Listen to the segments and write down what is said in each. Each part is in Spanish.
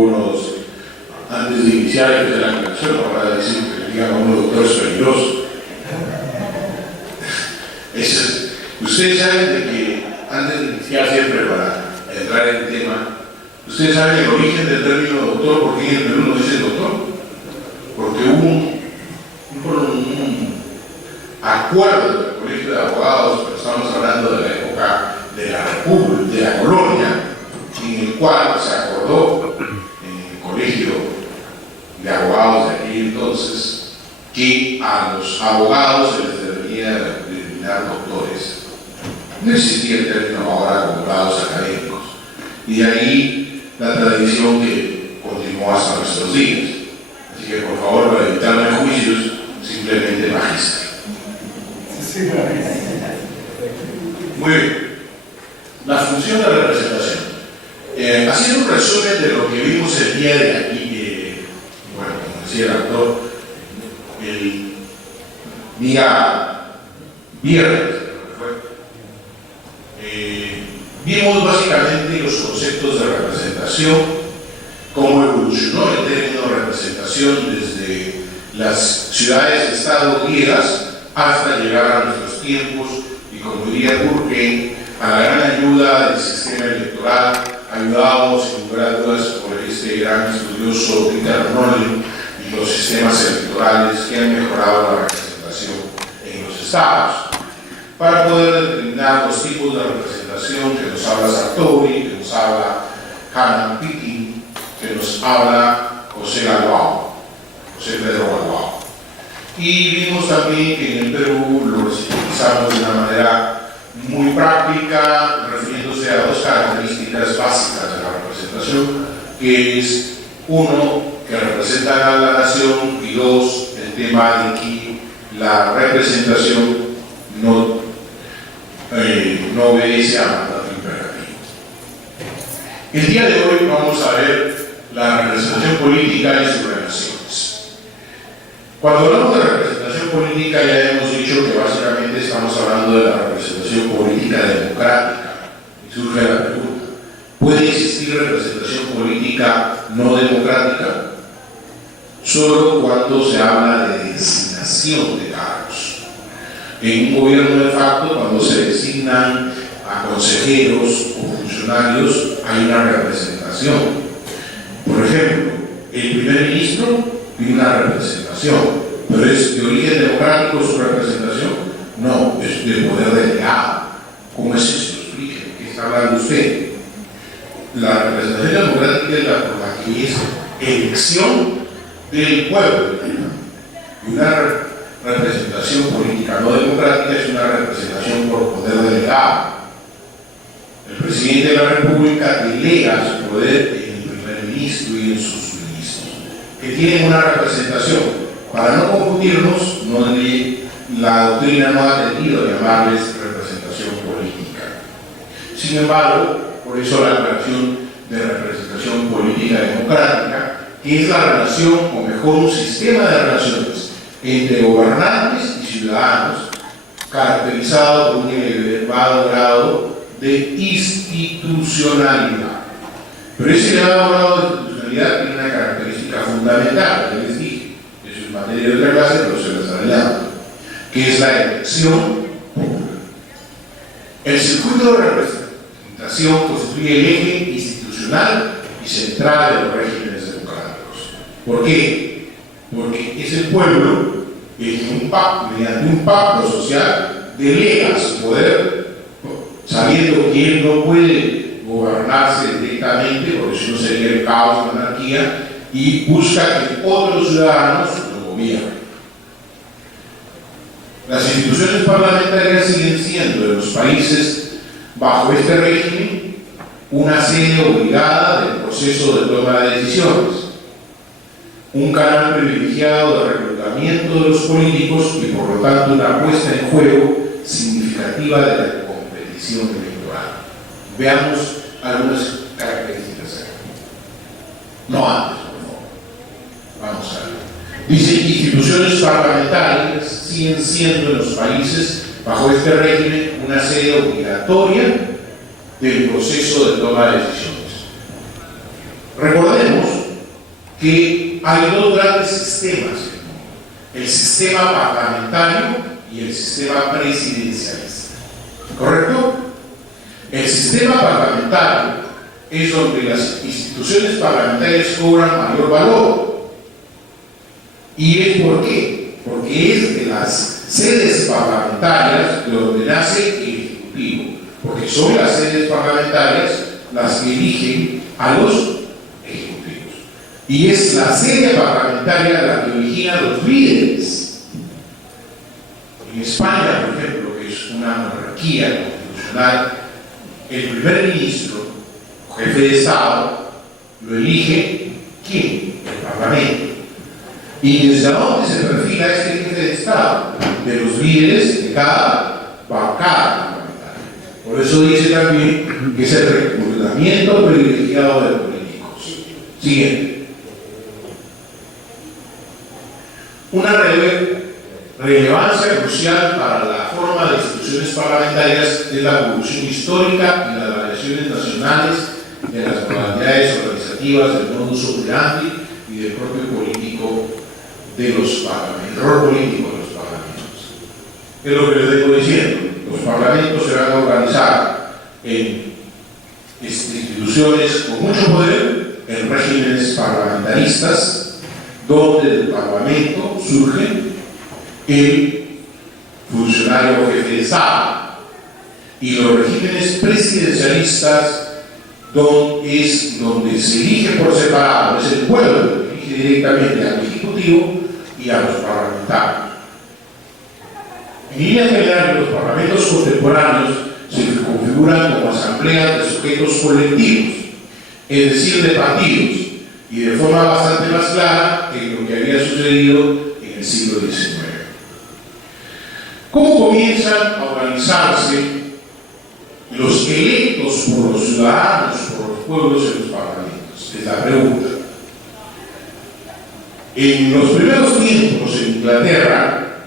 Unos, antes de iniciar la aclaración, para decir que digan a uno doctor es peligroso. Ustedes saben de que antes de iniciar siempre para entrar en el tema, ustedes saben el origen del término doctor, ¿por qué en el Perú no dice doctor? Porque hubo un acuerdo del Colegio de Abogados, pero estamos hablando de la época de la República, de la colonia, en el cual se acordó en el Colegio de Abogados de aquel entonces que a los abogados se les debería denominar doctores. No existía el término ahora como grados académicos, y de ahí la tradición que continuó hasta nuestros días. Así que por favor, para evitar juicios, simplemente magíster. Muy bien. La función de la representación. Haciendo un resumen de lo que vimos el día de aquí, bueno, como decía el autor, el día viernes, vimos básicamente los conceptos de representación, cómo evolucionó el término de representación desde las ciudades-estado griegas hasta llegar a nuestros tiempos, y como diría Durkheim, a la gran ayuda del sistema electoral, ayudados sin lugar a dudas por este gran estudioso Peter Nolan y los sistemas electorales que han mejorado la representación en los estados, para poder determinar los tipos de representación que nos habla Sartori, que nos habla Hanan Pitkin, que nos habla José Pedro Galbao. Y vimos también que en el Perú lo utilizamos de una manera muy práctica, refiriéndose a dos características básicas de la representación, que es uno, que representan a la nación, y dos, el tema de que la representación no obedece a mandato imperativo. El día de hoy vamos a ver la representación política y sus relaciones. Cuando hablamos de representación política, ya hemos dicho que básicamente estamos hablando de la representación política democrática. Y surge la pregunta: ¿puede existir representación política no democrática? Solo cuando se habla de designación de cargos. En un gobierno de facto, cuando se designan a consejeros o funcionarios, hay una representación. Por ejemplo, el primer ministro tiene una representación, pero ¿es de origen democrático su representación? No, es de poder delegado. ¿Cómo es esto? Explique, ¿qué está hablando usted? La representación democrática es la por la que es elección del pueblo, y una representación política no democrática es una representación por poder delegado. El presidente de la República delega su poder en el primer ministro y en sus ministros, que tienen una representación. Para no confundirnos, la doctrina no ha tenido a llamarles representación política. Sin embargo, por eso la aclaración de representación política democrática, que es la relación, o mejor, un sistema de relaciones entre gobernantes y ciudadanos, caracterizado por un elevado grado de institucionalidad. Pero ese elevado grado de institucionalidad tiene una característica fundamental, que les dije, eso es materia de otra clase, pero se las adelanto, que es la elección popular. El circuito de representación constituye el eje institucional y central de los regímenes democráticos. ¿Por qué? Porque es el pueblo que mediante un pacto social delega su poder, sabiendo que él no puede gobernarse directamente, porque si no sería el caos, la anarquía, y busca que otros ciudadanos lo gobiernen. Las instituciones parlamentarias siguen siendo en los países bajo este régimen una sede obligada del proceso de toma de decisiones, un canal privilegiado de reclutamiento de los políticos y por lo tanto una puesta en juego significativa de la competición electoral. Veamos algunas características acá. No antes, por favor. Vamos a ver. Dice: instituciones parlamentarias siguen siendo en los países bajo este régimen una sede obligatoria del proceso de toma de decisiones. Recordemos que hay dos grandes sistemas en el mundo: el sistema parlamentario y el sistema presidencialista. ¿Correcto? El sistema parlamentario es donde las instituciones parlamentarias cobran mayor valor. ¿Y es por qué? Porque es de las sedes parlamentarias de donde nace el Ejecutivo, porque son las sedes parlamentarias las que eligen a los ejecutivos. Y es la sede parlamentaria la que elige a los líderes. En España, por ejemplo, que es una monarquía constitucional, el primer ministro, jefe de Estado, lo elige ¿quién? El Parlamento. ¿Y desde dónde se perfila este jefe de Estado? De los líderes de cada bancada parlamentaria. Por eso dice también que es el reclutamiento privilegiado de políticos. Siguiente. Una relevancia crucial para la forma de instituciones parlamentarias es la evolución histórica y las variaciones nacionales de las modalidades organizativas del modus operandi y del propio político de los parlamentos, el rol político de los parlamentos. Es lo que les vengo diciendo: los parlamentos se van a organizar en instituciones con mucho poder, en regímenes parlamentaristas, donde del parlamento surge el funcionario jefe de Estado, y los regímenes presidencialistas es donde se elige por separado, es el pueblo que elige directamente al Ejecutivo y a los parlamentarios. En línea general, los parlamentos contemporáneos se configuran como asambleas de sujetos colectivos, es decir, de partidos, y de forma bastante más clara que lo que había sucedido en el siglo XIX. ¿Cómo comienzan a organizarse los electos por los ciudadanos, por los pueblos en los parlamentos? Es la pregunta. En los primeros tiempos en Inglaterra,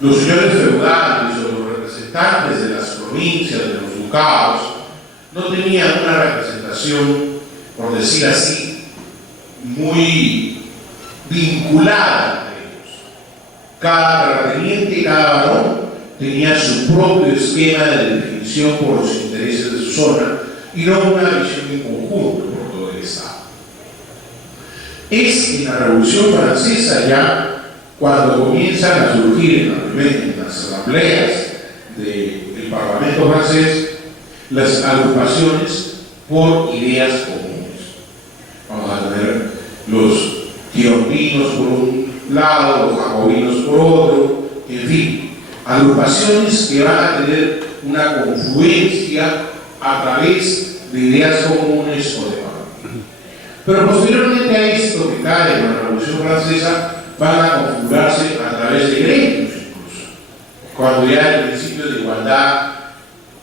los señores feudales o los representantes de las provincias, de los ducados, no tenían una representación, por decir así, muy vinculada entre ellos. Cada terrateniente y cada varón tenía su propio esquema de definición por los intereses de su zona y no una visión en conjunto por todo el Estado. Es en la Revolución Francesa ya cuando comienzan a surgir en las asambleas del Parlamento francés las agrupaciones por ideas comunes. Vamos a tener los girondinos por un lado, los jacobinos por otro, en fin, agrupaciones que van a tener una confluencia a través de ideas comunes o de valores. Pero posteriormente a esto que cae en la Revolución Francesa, van a configurarse a través de gremios incluso, cuando ya el principio de igualdad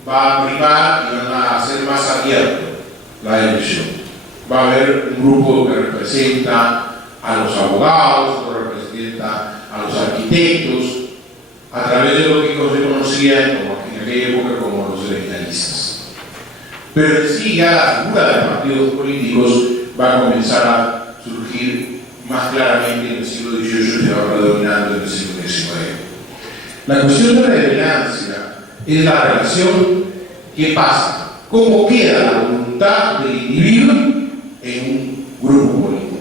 va a primar y van a hacer más abierto la elección. Va a haber un grupo que representa a los abogados, otro representa a los arquitectos, a través de lo que se conocía en aquella época como los gremialistas. Pero en sí ya la figura de partidos políticos va a comenzar a surgir más claramente en el siglo XVIII y se va predominando en el siglo XIX. La cuestión de la relevancia es la relación que pasa, cómo queda la voluntad del individuo en un grupo político.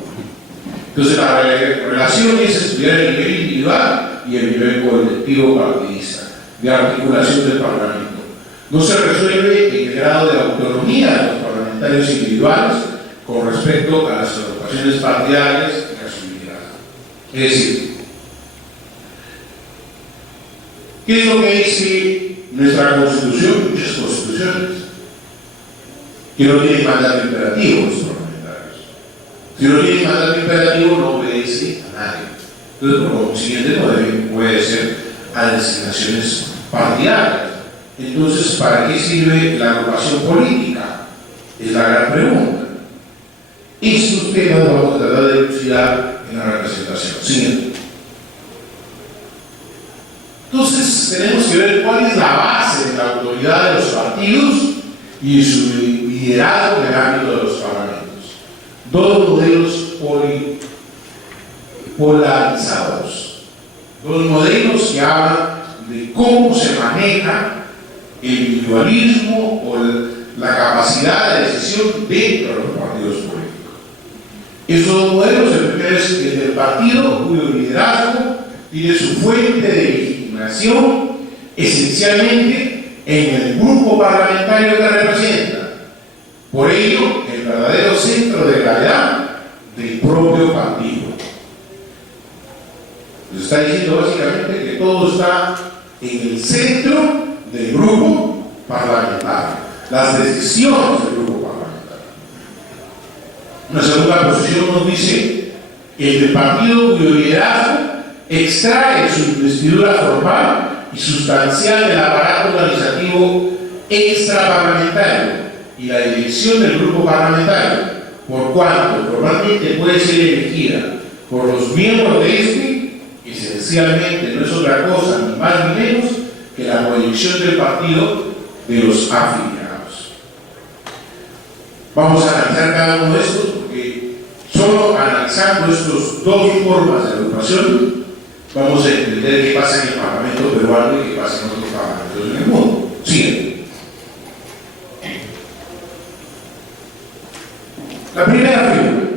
Entonces la relación es estudiar el nivel individual y el nivel colectivo partidista, de articulación del Parlamento. No se resuelve en el grado de autonomía de los parlamentarios individuales con respecto a las agrupaciones partidarias y a su liderazgo. Es decir, ¿qué es lo que dice nuestra Constitución? Muchas constituciones que no tienen mandato imperativo los parlamentarios. Si no tienen mandato imperativo, no obedece a nadie. Entonces, por consiguiente, no puede ser a designaciones partidarias. Entonces, ¿para qué sirve la agrupación política? Es la gran pregunta. Estos temas vamos a tratar de elucidar en la representación. Siguiente. Entonces, tenemos que ver cuál es la base de la autoridad de los partidos y su liderazgo en el ámbito de los parlamentos. dos modelos polarizados, dos modelos que hablan de cómo se maneja el individualismo o la capacidad de decisión dentro de los partidos políticos. Esos dos modelos, el primero es el del partido cuyo liderazgo tiene su fuente de legitimación esencialmente en el grupo parlamentario que representa. Por ello, el verdadero centro de gravedad del propio partido. Les está diciendo básicamente que todo está en el centro del grupo parlamentario, las decisiones del grupo parlamentario. Una segunda posición nos dice el del partido cuyo liderazgo extrae su investidura formal y sustancial del aparato organizativo extraparlamentario y la dirección del grupo parlamentario, por cuanto formalmente puede ser elegida por los miembros de este, esencialmente no es otra cosa, ni más ni menos, que la proyección del partido de los afiliados. Vamos a analizar cada uno de estos porque solo analizando estas dos formas de agrupación vamos a entender qué pasa en el Parlamento peruano y qué pasa en otros parlamentos en el mundo. Sigue. La primera figura,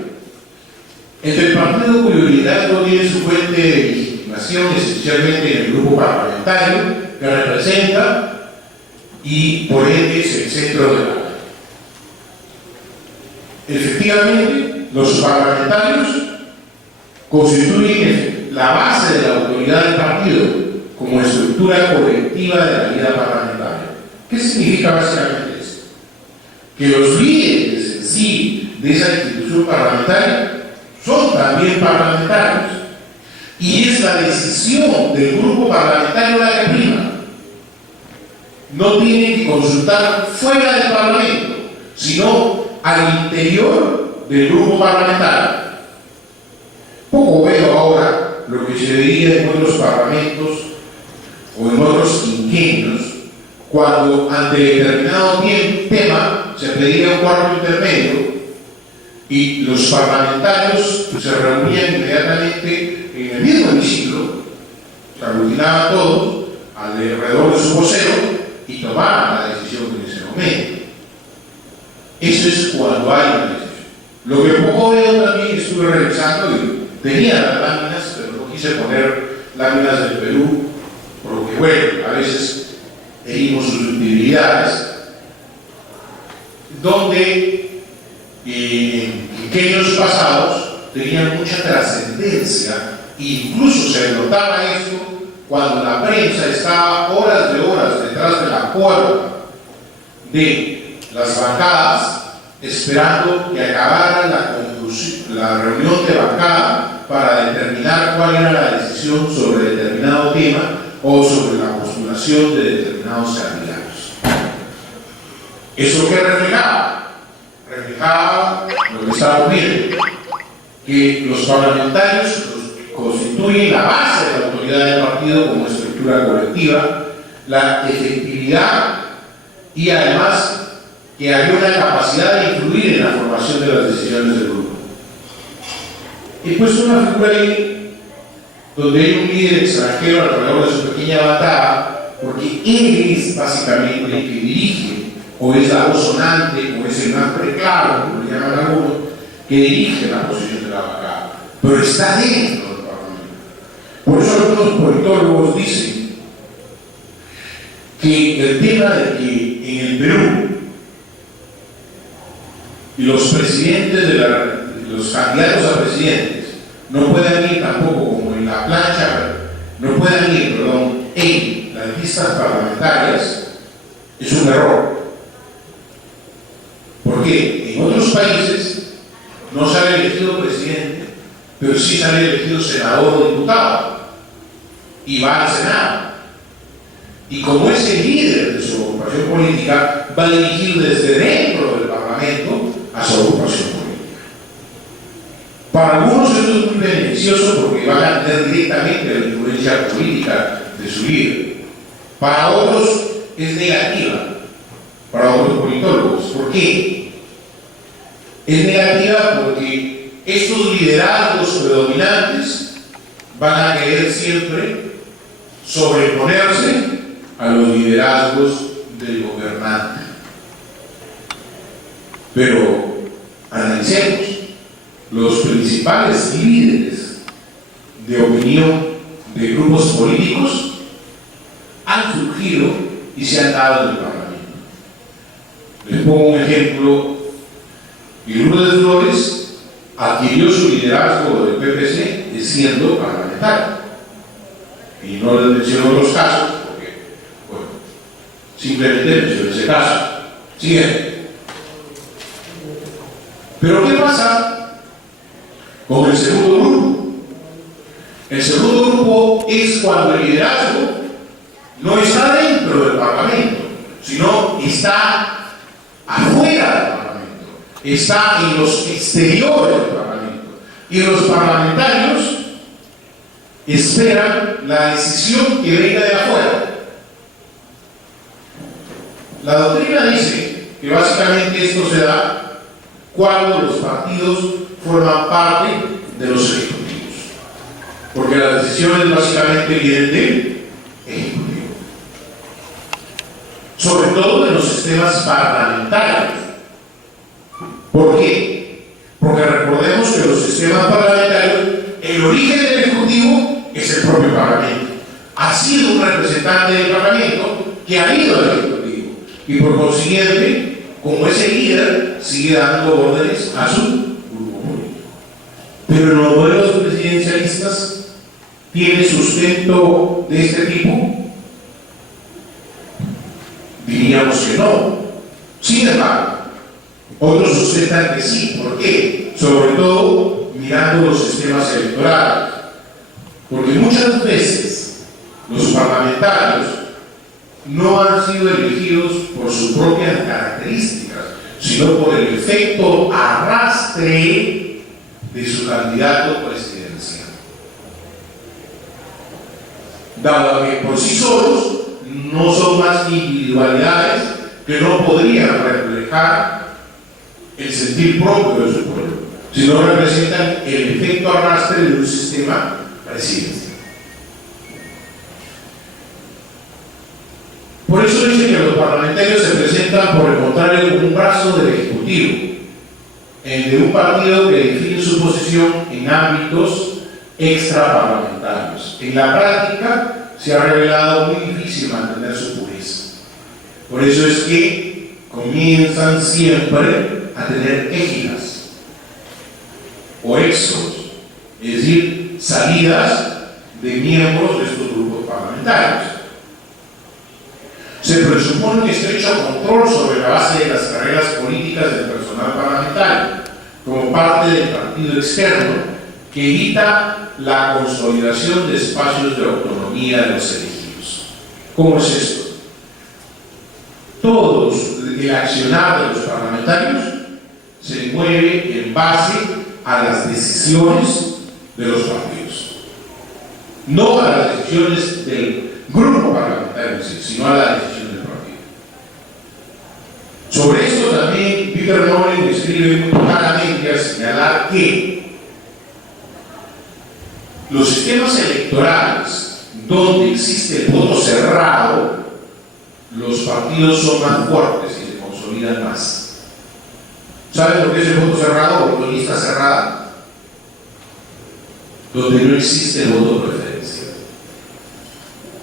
entre el partido cuyo liderazgo tiene su fuente de legitimación esencialmente en el grupo parlamentario que representa y por ende es el centro de la. Efectivamente, los parlamentarios constituyen la base de la autoridad del partido como estructura colectiva de la vida parlamentaria. ¿Qué significa básicamente esto? Que los líderes en sí de esa institución parlamentaria son también parlamentarios y es la decisión del grupo parlamentario la que prima. No tienen que consultar fuera del Parlamento, sino al interior del grupo parlamentario. Poco veo ahora lo que se veía en otros parlamentos o en otros quinquenios, cuando ante determinado tema se pedía un cuarto intermedio y los parlamentarios se reunían inmediatamente en el mismo hemiciclo, se aglutinaban todos alrededor de su vocero y tomaban la decisión en ese momento. Eso es cuando hay una decisión. Lo que poco veo también estuve revisando y tenía las láminas, pero no quise poner láminas del Perú, porque bueno, a veces herimos susceptibilidades, donde en quinquenios pasados tenían mucha trascendencia, incluso se notaba esto cuando la prensa estaba horas de horas detrás de la puerta de las bancadas esperando que acabara la reunión de bancada para determinar cuál era la decisión sobre determinado tema o sobre la postulación de determinados candidatos. ¿Eso qué reflejaba? Reflejaba lo que estaba viendo, que los parlamentarios constituyen la base de la autoridad del partido como estructura colectiva, la efectividad y además que había una capacidad de influir en la formación de las decisiones del grupo. He puesto una figura ahí donde hay un líder extranjero alrededor de su pequeña bancada, porque él es básicamente el que dirige, o es la voz sonante, o es el más preclaro, como le llaman algunos, que dirige la posición de la bancada, pero está dentro del Parlamento. Por eso algunos politólogos dicen que el tema de que en el Perú los presidentes los candidatos a presidentes no puedan ir tampoco como en la plancha, no puedan ir, perdón, en las listas parlamentarias, es un error. ¿Por qué? En otros países no se ha elegido presidente, pero sí se ha elegido senador o diputado y va al Senado. Y como es el líder de su agrupación política, va a dirigir desde dentro del Parlamento a su agrupación política. Para algunos esto es muy beneficioso porque van a tener directamente la influencia política de su líder. Para otros es negativa, para otros politólogos. ¿Por qué? Es negativa porque estos liderazgos predominantes van a querer siempre sobreponerse a los liderazgos del gobernante. Pero analicemos, los principales líderes de opinión de grupos políticos han surgido y se han dado en el Parlamento. Les pongo un ejemplo. El Grupo de Flores adquirió su liderazgo del PPC siendo parlamentario. Y no les menciono otros casos, porque, bueno, simplemente menciono ese caso. Siguiente. Pero ¿qué pasa con el segundo grupo? El segundo grupo es cuando el liderazgo no está dentro del Parlamento, sino está afuera del Parlamento, está en los exteriores del Parlamento. Y los parlamentarios esperan la decisión que venga de afuera. La doctrina dice que básicamente esto se da cuando los partidos forman parte de los ejecutivos, porque las decisiones básicamente vienen del ejecutivo, sobre todo en los sistemas parlamentarios. ¿Por qué? Porque recordemos que los sistemas parlamentarios, el origen del ejecutivo es el propio Parlamento. Ha sido un representante del Parlamento que ha ido al ejecutivo y por consiguiente, como ese líder, sigue dando órdenes a su grupo político. Pero en los modelos presidencialistas, ¿tiene sustento de este tipo? Diríamos que no. Sin embargo, otros sustentan que sí. ¿Por qué? Sobre todo mirando los sistemas electorales. Porque muchas veces los parlamentarios no han sido elegidos por sus propias características, sino por el efecto arrastre de su candidato presidencial. Dado que por sí solos no son más individualidades que no podrían reflejar el sentir propio de su pueblo, sino representan el efecto arrastre de un sistema presidencial. Por eso dice que los parlamentarios se presentan, por el contrario, como un brazo del Ejecutivo, de un partido que define su posición en ámbitos extraparlamentarios. En la práctica se ha revelado muy difícil mantener su pureza. Por eso es que comienzan siempre a tener égidas o éxodos, es decir, salidas de miembros de estos grupos parlamentarios. Se presupone un estrecho control sobre la base de las carreras políticas del personal parlamentario, como parte del partido externo, que evita la consolidación de espacios de autonomía de los elegidos. ¿Cómo es esto? Todos el accionar de los parlamentarios se mueve en base a las decisiones de los partidos, no a las decisiones del grupo parlamentario, sino a la decisión del partido. Sobre esto también Peter Noren escribe muy claramente al señalar que los sistemas electorales donde existe el voto cerrado, los partidos son más fuertes y se consolidan más. ¿Saben lo que es el voto cerrado o la lista cerrada? Donde no existe el voto preferencial.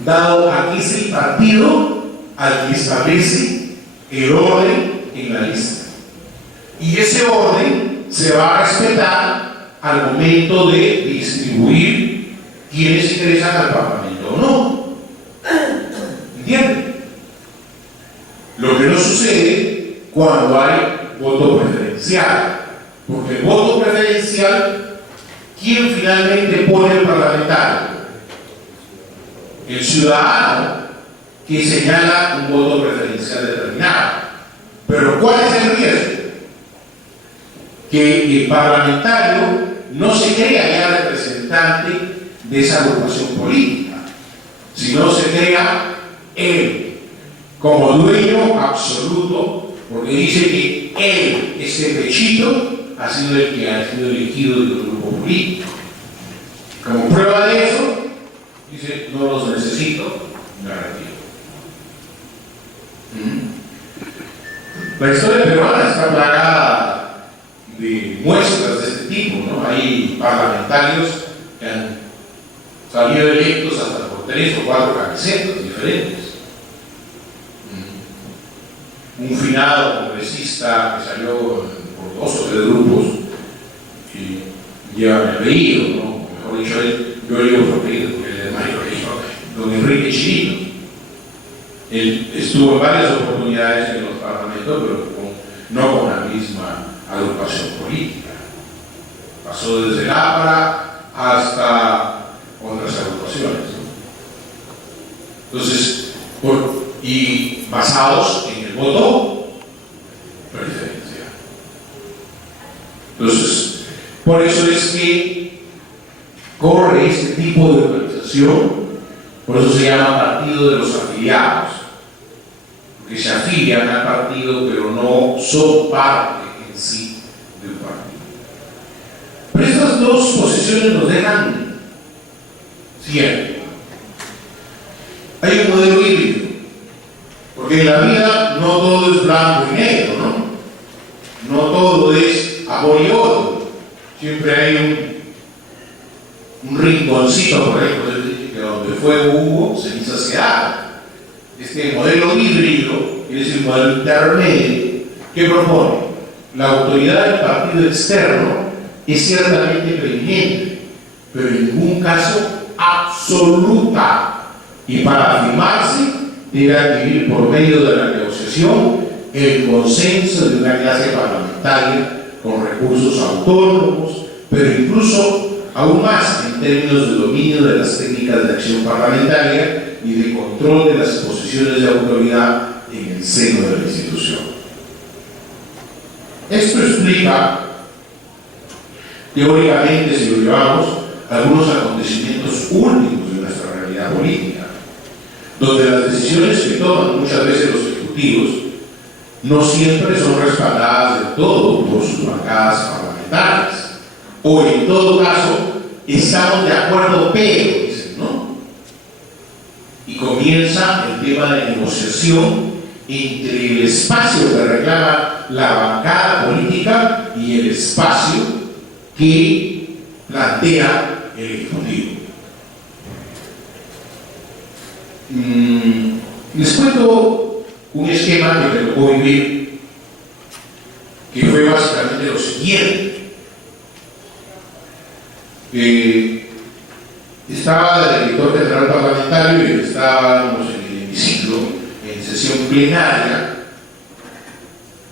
Dado a que es el partido al que establece el orden en la lista. Y ese orden se va a respetar al momento de distribuir quienes ingresan al Parlamento o no. ¿Entienden? Lo que no sucede cuando hay voto preferencial. Porque el voto preferencial, ¿quién finalmente pone el parlamentario? El ciudadano que señala un voto preferencial determinado. Pero ¿cuál es el riesgo? Que el parlamentario no se crea ya representante de esa agrupación política, sino se crea él como dueño absoluto, porque dice que que él, ese pechito, ha sido el que ha sido elegido del grupo político. Como prueba de eso, dice, no los necesito, me retiro. La historia peruana está plagada de muestras de este tipo, ¿no? Hay parlamentarios que han salido electos hasta por 3 o 4 camisetas diferentes. Un finado congresista que salió por 2 o 3 grupos y lleva mi apellido, ¿no? Mejor dicho, yo le digo por apellido porque él es mayor que yo, don Enrique Chirino. Él estuvo en varias oportunidades en los parlamentos, pero no con la misma agrupación política. Pasó desde el APRA hasta otras agrupaciones, ¿no? Entonces, y basados en el voto preferencial. Entonces, por eso es que corre este tipo de organización, por eso se llama partido de los afiliados, porque se afilian al partido pero no son parte en sí del partido. Pero estas dos posiciones nos dejan siempre. Hay un modelo híbrido, porque en la vida no todo es blanco y negro, ¿no? No todo es amor y odio. Siempre hay un rinconcito, por ejemplo, que donde fuego hubo, cenizas quedaron. Este modelo híbrido es el modelo intermedio que propone la autoridad del partido externo es ciertamente preeminente, pero en ningún caso absoluta, y para afirmarse debe adquirir por medio de la negociación el consenso de una clase parlamentaria con recursos autónomos, pero incluso aún más en términos de dominio de las técnicas de acción parlamentaria y de control de las posiciones de autoridad en el seno de la institución. Esto explica, teóricamente, si lo llevamos, algunos acontecimientos últimos de nuestra realidad política, donde las decisiones que toman muchas veces los ejecutivos no siempre son respaldadas del todo por sus bancadas parlamentarias, o en todo caso estamos de acuerdo pero, dicen, ¿no? Y comienza el tema de negociación entre el espacio que reclama la bancada política y el espacio que plantea el ejecutivo. Les cuento un esquema que me tocó vivir, que fue básicamente lo siguiente. Estaba el director general parlamentario y estábamos en el hemiciclo en sesión plenaria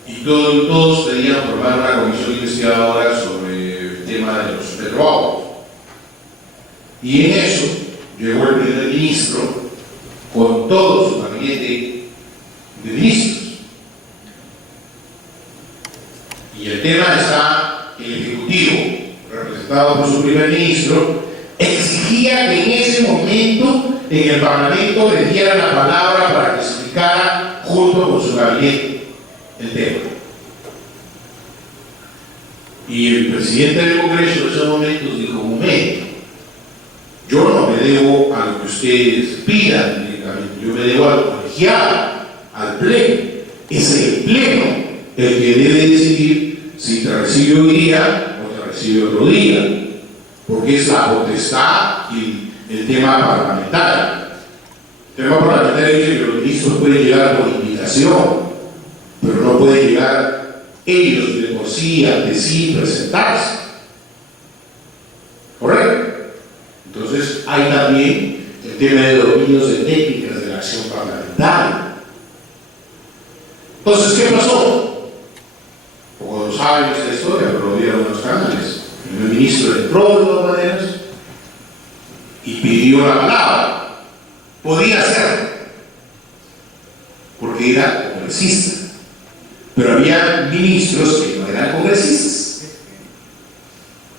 y todos pedían formar una comisión investigadora sobre el tema de los petroautos. Y en eso llegó el primer ministro con todo su gabinete de ministros. Y el tema está que el Ejecutivo, representado por su primer ministro, exigía que en ese momento en el Parlamento le dieran la palabra para que explicara junto con su gabinete el tema. Y el presidente del Congreso en esos momentos dijo: un momento, yo no me debo a lo que ustedes pidan directamente, yo me debo al colegiado, al pleno. Es el pleno el que debe decidir si te recibe hoy día o te recibe otro día, porque es la potestad y el tema parlamentario. El tema parlamentario dice que los ministros pueden llegar por invitación, pero no pueden llegar ellos de por sí, ante sí, presentarse. ¿Correcto? Entonces hay también el tema de dominios de técnicas de la acción parlamentaria. Entonces, ¿qué pasó? Como saben esta historia, pero lo vieron en los canales. El ministro entró de todas maneras y pidió la palabra. Podía hacerlo, porque era congresista, pero había ministros que no eran congresistas,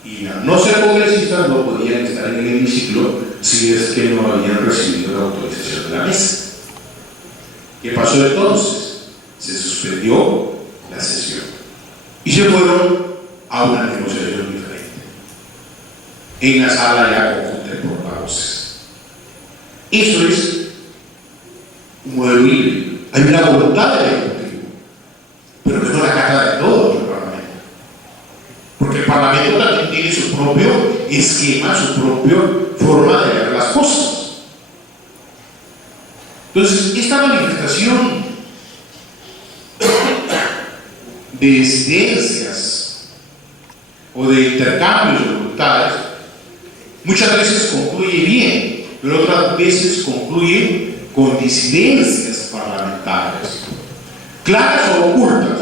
y al no ser congresistas no podían estar en el hemiciclo si es que no habían recibido la autorización de la mesa. ¿Qué pasó entonces? Se suspendió la sesión. y se fueron a una negociación diferente en la sala ya conjunta de portavoces. Eso es un modelo híbrido. Hay una voluntad del Ejecutivo, pero que no la cata de todo el Parlamento, porque el Parlamento también tiene su propio esquema, su propia forma de ver las cosas. Entonces, esta manifestación de disidencias o de intercambios de voluntades muchas veces concluye bien, pero otras veces concluye con disidencias parlamentarias, claras o ocultas.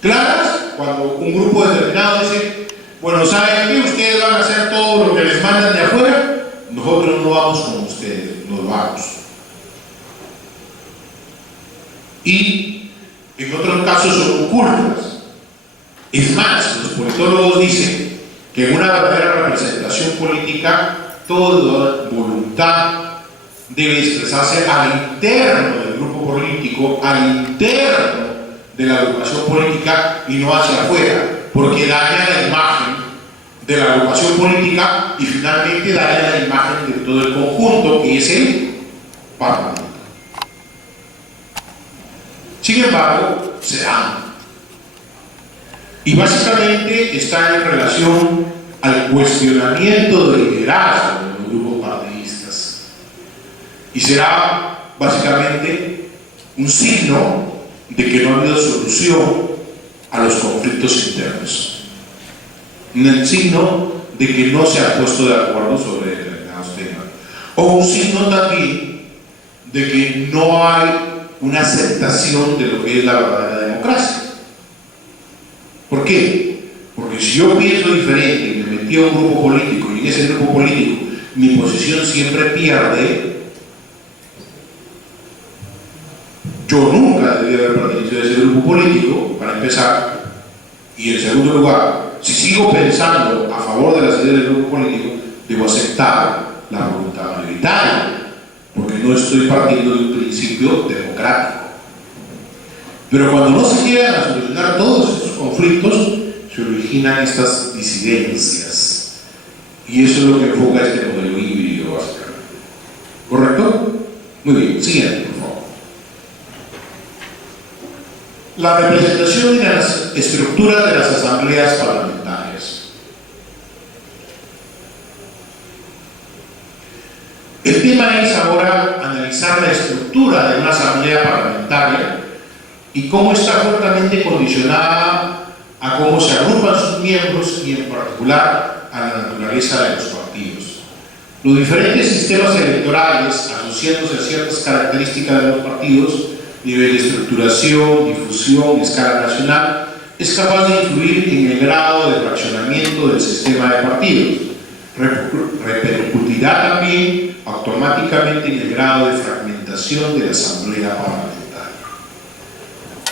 Claras cuando un grupo determinado dice: bueno, ¿saben qué? Ustedes van a hacer todo lo que les mandan de afuera, nosotros no vamos con ustedes, nos vamos. Y en otros casos son ocultas. Es más, los politólogos dicen que en una verdadera representación política toda voluntad debe expresarse al interno del grupo político, al interno de la agrupación política y no hacia afuera, porque daña la imagen de la agrupación política y finalmente daña la imagen de todo el conjunto que es el Parlamento. Sin embargo, se dan. Y básicamente está en relación al cuestionamiento del liderazgo de los grupos partidistas. Y será básicamente un signo de que no ha habido solución a los conflictos internos. Un signo de que no se han puesto de acuerdo sobre determinados temas. O un signo también de que no hay una aceptación de lo que es la verdadera democracia. ¿Por qué? Porque si yo pienso diferente y me metí a un grupo político y en ese grupo político mi posición siempre pierde, yo nunca debía haber pertenecido a ese grupo político, para empezar. Y en segundo lugar, si sigo pensando a favor de las ideas del grupo político, debo aceptar la voluntad mayoritaria, porque no estoy partiendo de un principio democrático. Pero cuando no se llegan a solucionar todos estos conflictos, se originan estas disidencias. Y eso es lo que enfoca este modelo híbrido, básicamente. ¿Correcto? Muy bien, siguiente, por favor. La representación y las estructuras de las asambleas parlamentarias. El tema es ahora analizar la estructura de una asamblea parlamentaria y cómo está fuertemente condicionada a cómo se agrupan sus miembros y en particular a la naturaleza de los partidos. Los diferentes sistemas electorales, asociándose a ciertas características de los partidos, nivel de estructuración, difusión, escala nacional, es capaz de influir en el grado de fraccionamiento del sistema de partidos. Repercutirá también automáticamente en el grado de fragmentación de la asamblea parlamentaria.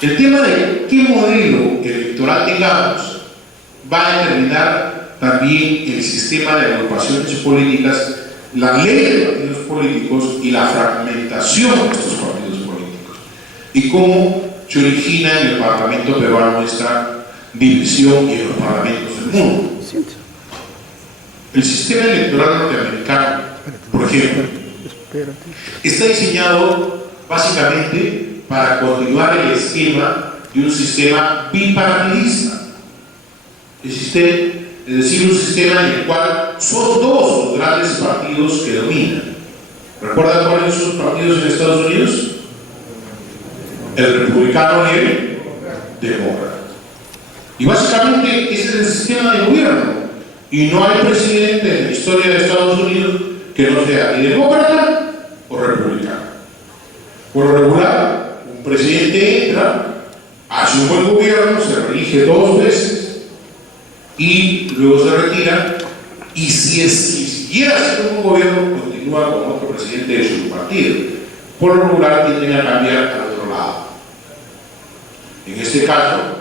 El tema de qué modelo electoral tengamos va a determinar también el sistema de agrupaciones políticas, la ley de partidos políticos y la fragmentación de estos partidos políticos y cómo se origina en el Parlamento peruano esta división y en los parlamentos del mundo. El sistema electoral norteamericano, por ejemplo, está diseñado básicamente para continuar el esquema de un sistema bipartidista. Es decir, un sistema en el cual son dos los grandes partidos que dominan. ¿Recuerdan cuáles son sus partidos en Estados Unidos? El republicano y el demócrata. Y básicamente ese es el sistema de gobierno. Y no hay presidente en la historia de Estados Unidos que no sea ni demócrata o republicano. Por lo regular, un presidente entra, hace un buen gobierno, se reelige 2 veces y luego se retira, y si quiere hacer un gobierno, continúa con otro presidente de su partido. Por lo regular tienden a cambiar al otro lado. En este caso,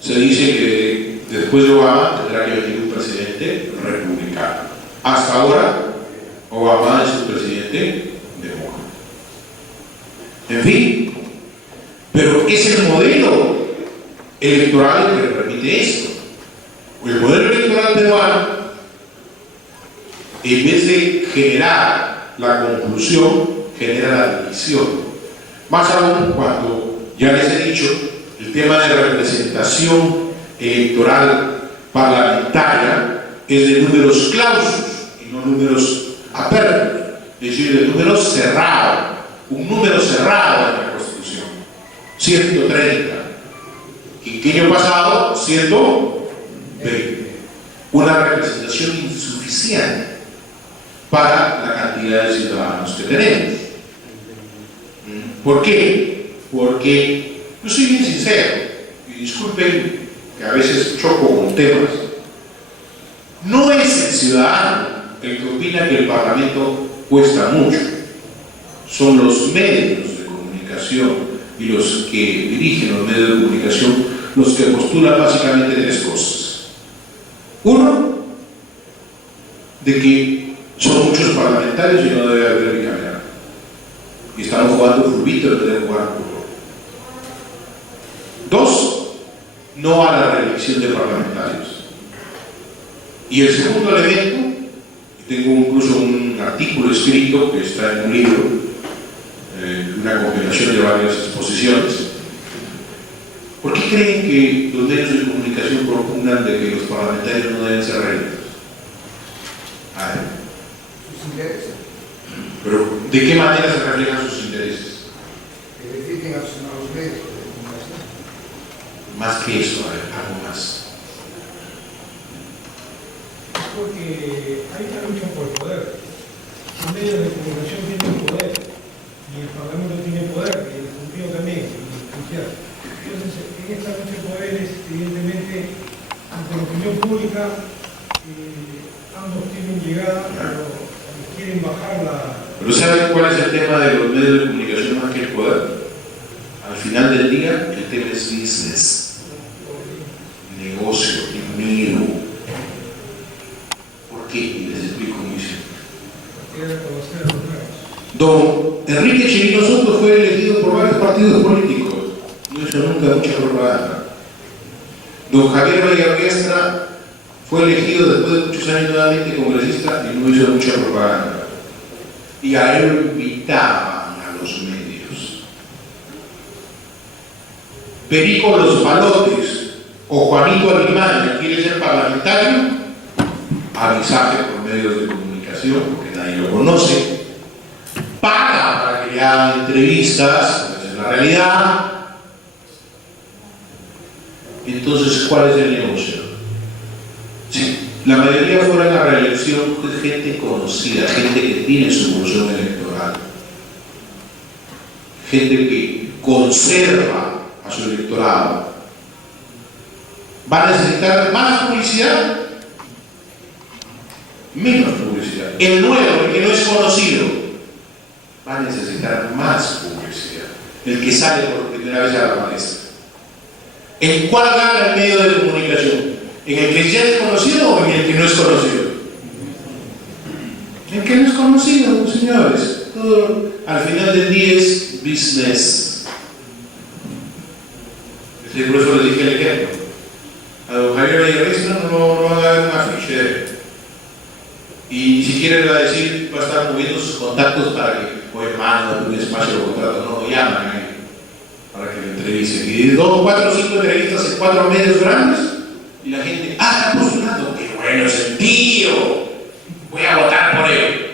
se dice que después de Obama tendrá que venir un presidente republicano. Hasta ahora, Obama es un presidente demócrata. En fin, pero es el modelo electoral que permite esto. El modelo electoral peruano, en vez de generar la conclusión, genera la división. Más aún cuando, ya les he dicho, el tema de representación electoral parlamentaria es de números clausus y no números apertos, es decir, de números cerrados, un número cerrado en la Constitución, 130. Quinquenio pasado, 120. Una representación insuficiente para la cantidad de ciudadanos que tenemos. ¿Por qué? Porque yo soy bien sincero, y disculpen que a veces choco con temas. No es el ciudadano el que opina que el Parlamento cuesta mucho. Son los medios de comunicación y los que dirigen los medios de comunicación los que postulan básicamente tres cosas. Uno, de que son muchos parlamentarios y no debe haber bicameral. Y estamos jugando fulbito en vez de jugar fútbol. Dos, no a la reelección de parlamentarios. Y el segundo elemento, y tengo incluso un artículo escrito que está en un libro, una compilación de varias exposiciones. ¿Por qué creen que los medios de comunicación propugnan de que los parlamentarios no deben ser reelectos? Sus intereses. Pero, ¿de qué manera se reflejan sus intereses? Que beneficien a los medios de comunicación. Más que eso, algo más. Porque hay una lucha por el poder. Los medios de comunicación tienen poder y el Parlamento tiene poder, y el Ejecutivo también, y el Judicial. Entonces, en esta lucha de poderes, evidentemente, ante la opinión pública, ambos tienen llegada, pero quieren bajar la... ¿Pero saben cuál es el tema de los medios de comunicación más que el poder? Al final del día, el tema es business, negocio, dinero. ¿Por qué? Y les explico muy simple. Quieren conocer a los nuevos. Don Enrique Chirino Soto fue elegido por varios partidos políticos, no hizo nunca mucha propaganda. Don Javier Villarriestra fue elegido después de muchos años nuevamente congresista y no hizo mucha propaganda. Y a él lo invitaban a los medios. Perico Los Palotes o Juanito Arimán, ¿quiere ser parlamentario? Avisaje por medios de comunicación, porque nadie lo conoce. Paga para que le hagan entrevistas, esa es la realidad. Entonces, ¿cuál es el negocio? Sí, la mayoría fuera en la reelección es gente conocida, gente que tiene su bolsón electoral, gente que conserva a su electorado. ¿Va a necesitar más publicidad? Menos publicidad. El nuevo, el que no es conocido, va a necesitar más publicidad. El que sale por primera vez a la palestra. ¿En cuál gana el medio de comunicación? ¿En el que ya es conocido o en el que no es conocido? El que no es conocido, señores. Todo al final del día es business. Por eso les dije el ejemplo. A don Javier Villarriestra no van a dar un afiche de él. Y si quiere va a decir, va a estar moviendo sus contactos para que, oye, hermano, un espacio de contrato, no lo llaman ahí para que le entrevisten. Y 2, 4, 5 entrevistas en 4 medios grandes y la gente, está postulando, qué bueno es el tío, voy a votar por él.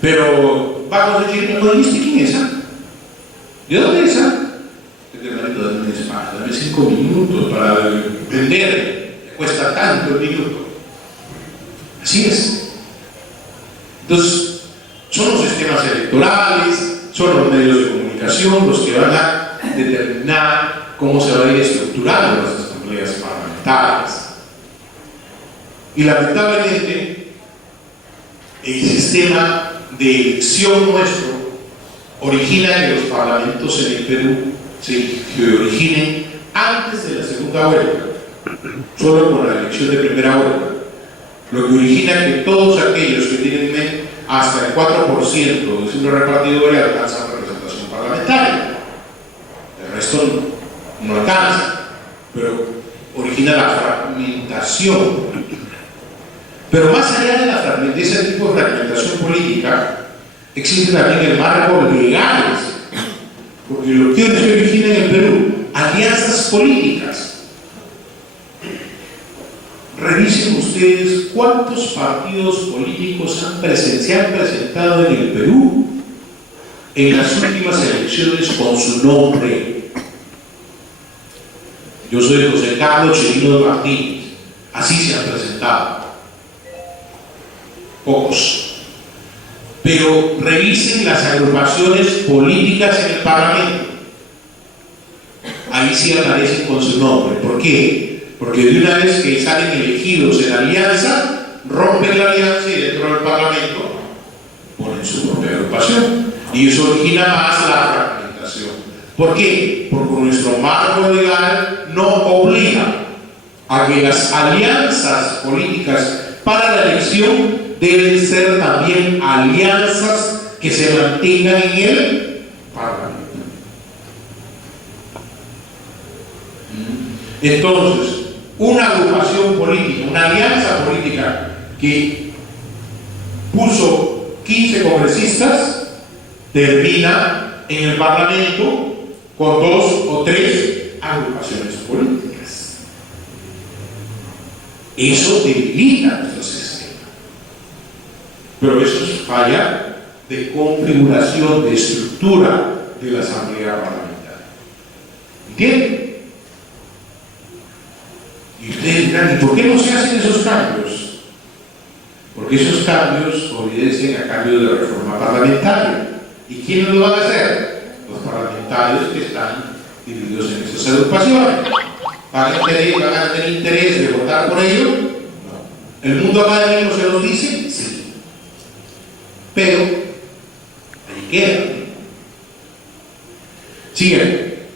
Pero vamos a decir, ¿no viste quién es esa? ¿De dónde es esa? Hermanito, dame un espacio, dame 5 minutos para vender. Cuesta tanto el minuto. Así es. Entonces, son los sistemas electorales, son los medios de comunicación los que van a determinar cómo se va a ir estructurando las asambleas parlamentarias. Y lamentablemente, el sistema de elección nuestro origina que los parlamentos en el Perú se originen antes de la segunda vuelta. Solo con la elección de primera vuelta, lo que origina que todos aquellos que tienen hasta el 4% de su repartidor alcanzan representación parlamentaria. esto no alcanza, pero origina la fragmentación. Pero más allá de ese tipo de fragmentación política, existe también el marco legal, porque lo que se origina en el Perú, alianzas políticas. Revisen ustedes cuántos partidos políticos se han presentado en el Perú en las últimas elecciones con su nombre. Yo soy José Carlos Chirino Martínez, así se han presentado. Pocos. Pero revisen las agrupaciones políticas en el Parlamento. Ahí sí aparecen con su nombre. ¿Por qué? Porque de una vez que salen elegidos en alianza, rompen la alianza y dentro del Parlamento ponen su propia agrupación. Y eso origina más la fragmentación. ¿Por qué? Porque nuestro marco legal no obliga a que las alianzas políticas para la elección deben ser también alianzas que se mantengan en el Parlamento. Entonces, una agrupación política, una alianza política que puso 15 congresistas, termina en el Parlamento con 2 o 3 agrupaciones políticas. Eso debilita nuestro sistema. Pero eso es falla de configuración, de estructura de la Asamblea Parlamentaria. ¿Entienden? Y ustedes dirán, ¿y por qué no se hacen esos cambios? Porque esos cambios obedecen a cambios de reforma parlamentaria. ¿Y quiénes lo van a hacer? Los parlamentarios que están divididos en esas agrupaciones. ¿Van a tener interés de votar por ello? No. ¿El mundo académico se los dice? Sí. Pero ahí queda. Siguiente.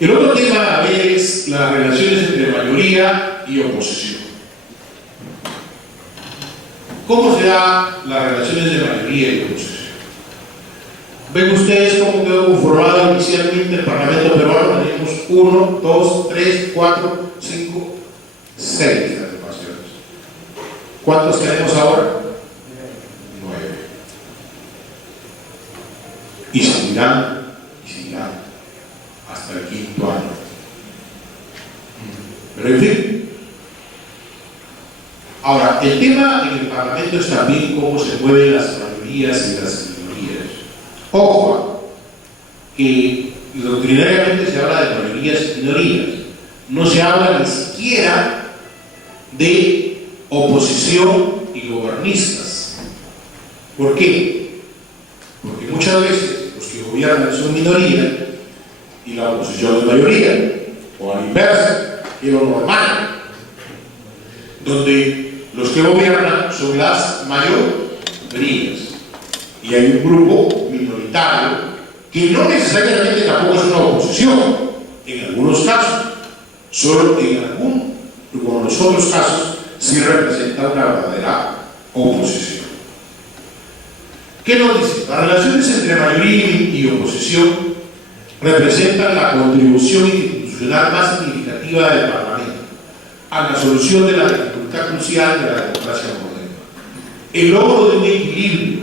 El otro tema a ver es las relaciones entre mayoría y oposición. ¿Cómo se dan las relaciones de mayoría y oposición? ¿Ven ustedes cómo quedó conformado inicialmente el Parlamento peruano? Tenemos 1, 2, 3, 4, 5, 6 agrupaciones. ¿Cuántos tenemos ahora? 9. Y seguirán hasta el 5º año. Pero en fin. Ahora, el tema en el Parlamento es también cómo se mueven las mayorías y las minorías. Ojo, que doctrinariamente se habla de mayorías y minorías. No se habla ni siquiera de oposición y gobernistas. ¿Por qué? Porque muchas veces los que gobiernan son minoría y la oposición es mayoría, o a la inversa, que es lo normal, donde los que gobiernan son las mayorías y hay un grupo minoritario que no necesariamente tampoco es una oposición en algunos casos, solo en los otros casos sí representa una verdadera oposición. ¿Qué nos dice? Las relaciones entre mayoría y oposición representan la contribución institucional más significativa del Parlamento a la solución de la dificultad crucial de la democracia moderna. El logro de un equilibrio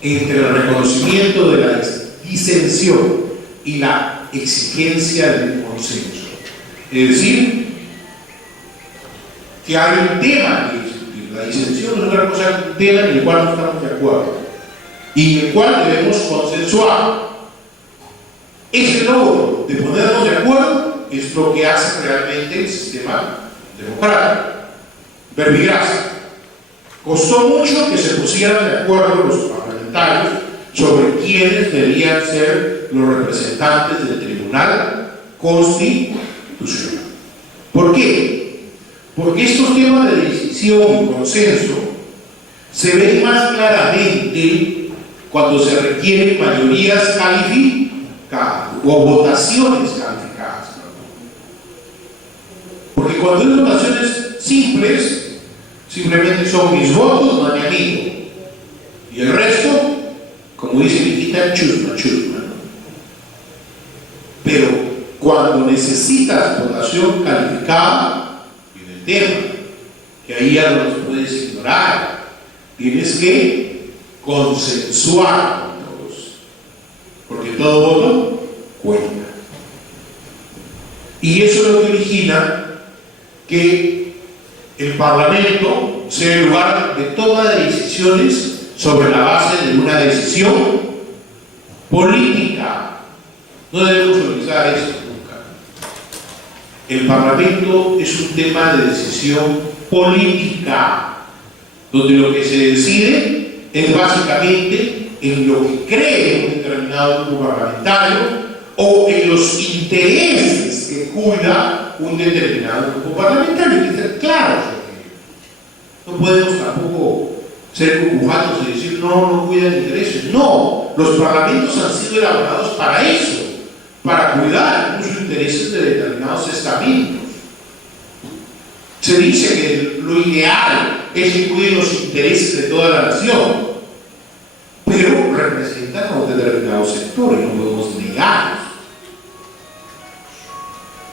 entre el reconocimiento de la disensión y la exigencia del consenso. Es decir, que hay un tema que discutir. La disensión es otra cosa que un tema en el cual no estamos de acuerdo y en el cual debemos consensuar. Ese logro de ponernos de acuerdo es lo que hace realmente el sistema democrático. Verbigracia. Costó mucho que se pusieran de acuerdo los parlamentarios sobre quiénes debían ser los representantes del Tribunal Constitucional. ¿Por qué? Porque estos temas de decisión y consenso se ven más claramente cuando se requieren mayorías calificadas o votaciones calificadas. Porque cuando hay votaciones simples, simplemente son mis votos, no mi amigo. Y el resto, como dice Nikita, chusma, chusma. cuando necesitas votación calificada, viene el tema, que ahí ya no los puedes ignorar. Tienes que consensuar con todos, porque todo voto cuenta. Y eso es lo que origina que el Parlamento sea el lugar de toma de decisiones sobre la base de una decisión política. No debemos olvidar esto nunca. El Parlamento es un tema de decisión política, donde lo que se decide es básicamente en lo que cree un determinado grupo parlamentario o en los intereses que cuida un determinado grupo parlamentario. Hay que ser claros. No podemos tampoco ser cucujatos y decir no cuidan intereses. No, los parlamentos han sido elaborados para eso, para cuidar incluso intereses de determinados estamentos. Se dice que lo ideal es que cuiden los intereses de toda la nación, pero representan a un determinado sector y no podemos negarlos.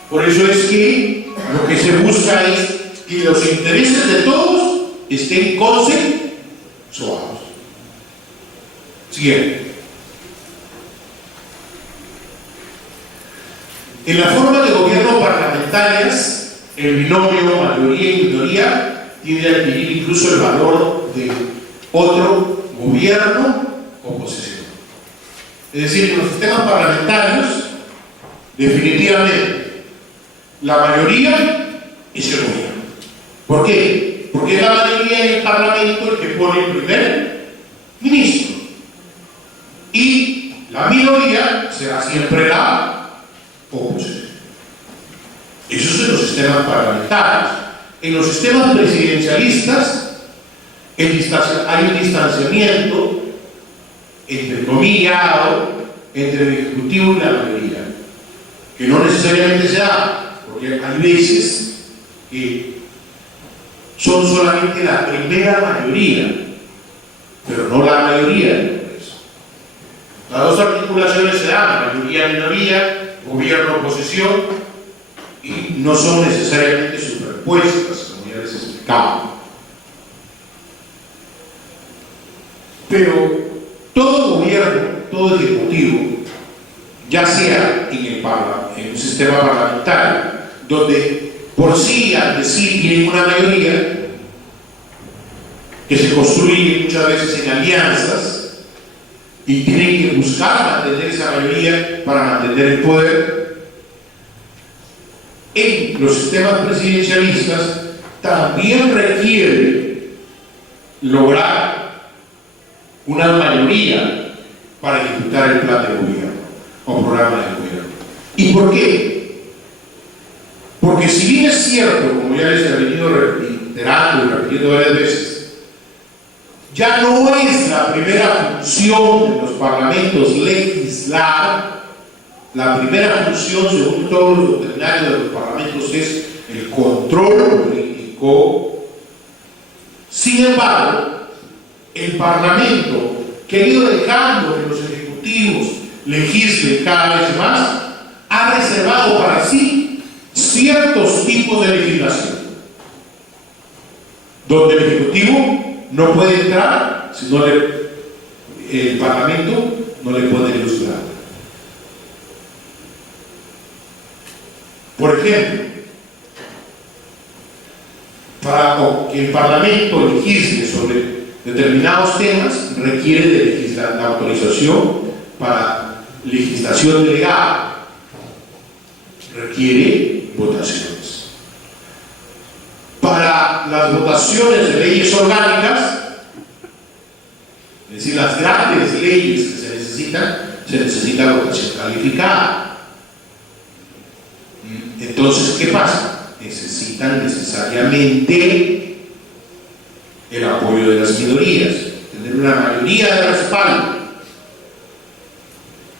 Por eso es que lo que se busca es que los intereses de todos estén consensuados. Siguiente. En la forma de gobierno parlamentarias, el binomio mayoría y minoría tiende a adquirir incluso el valor de otro gobierno o posesión. Es decir, en los sistemas parlamentarios, definitivamente, la mayoría es el gobierno. ¿Por qué? Porque es la mayoría en el Parlamento el que pone el primer ministro. Y la minoría será siempre la oposición. Eso es en los sistemas parlamentarios. En los sistemas presidencialistas hay un distanciamiento entrecomillado entre el Ejecutivo y la mayoría, que no necesariamente se da, porque hay veces que son solamente la primera mayoría, pero no la mayoría del Congreso. Las dos articulaciones se dan, mayoría-minoría, gobierno-oposición, y no son necesariamente superpuestas, como ya les explicaba. Pero todo gobierno, todo ejecutivo, ya sea en un sistema parlamentario, donde por sí ante sí tienen una mayoría, que se construye muchas veces en alianzas, y tienen que buscar mantener esa mayoría para mantener el poder. En los sistemas presidencialistas también requiere lograr una mayoría para ejecutar el plan de gobierno o programa de gobierno. ¿Y por qué? Porque si bien es cierto, como ya les he venido reiterando y repitiendo varias veces, ya no es la primera función de los parlamentos legislar. La primera función, según todos los doctrinarios de los parlamentos, es el control político. Sin embargo, el Parlamento, que ha ido dejando que los ejecutivos legislen cada vez más, ha reservado para sí ciertos tipos de legislación, donde el Ejecutivo no puede entrar si no el Parlamento no le puede ilustrar. Por ejemplo, para que el Parlamento legisle sobre determinados temas, requiere de la autorización para legislación delegada, requiere votaciones. Para las votaciones de leyes orgánicas, es decir, las grandes leyes que se necesita votación calificada. Entonces, ¿qué pasa? Necesitan necesariamente el apoyo de las minorías, tener una mayoría de respaldo.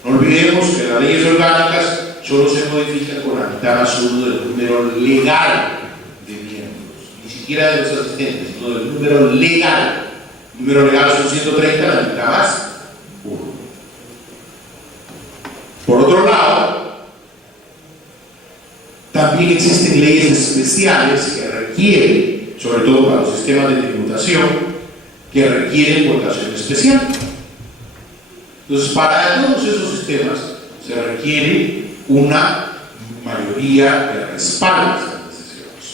No olvidemos que las leyes orgánicas solo se modifican con la mitad más uno del número legal de miembros, ni siquiera de los asistentes, sino del número legal. El número legal son 130, la mitad más uno. Por otro lado, También existen leyes especiales que requieren, sobre todo para los sistemas de tributación, que requieren votación especial. Entonces, para todos esos sistemas se requiere una mayoría que respalde estas decisiones.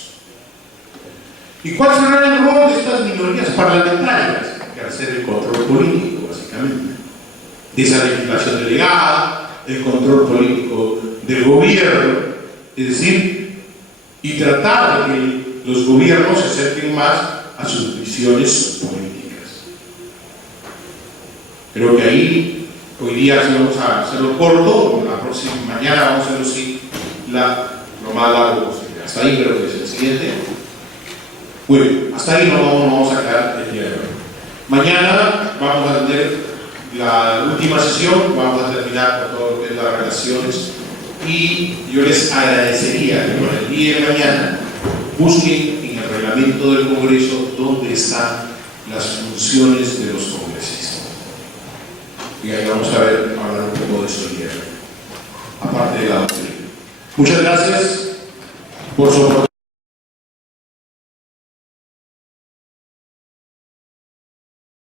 ¿Y cuál será el rol de estas minorías parlamentarias? Ejercer el control político, básicamente, de esa legislación delegada, el control político del gobierno, es decir, y tratar de que los gobiernos se acerquen más a sus visiones políticas. Creo que ahí, hoy día sí vamos a hacerlo corto, mañana vamos a hacerlo sí, lo más largo posible. Hasta ahí creo que es el siguiente. Bueno, hasta ahí no vamos a quedar el día de hoy. Mañana vamos a tener la última sesión, vamos a terminar con todo lo que es las relaciones, y yo les agradecería que para el día de mañana busquen en el reglamento del Congreso dónde están las funciones de los congresistas. Y ahí vamos a hablar un poco de eso el día de hoy, aparte de la doctrina. Muchas gracias por su aportación.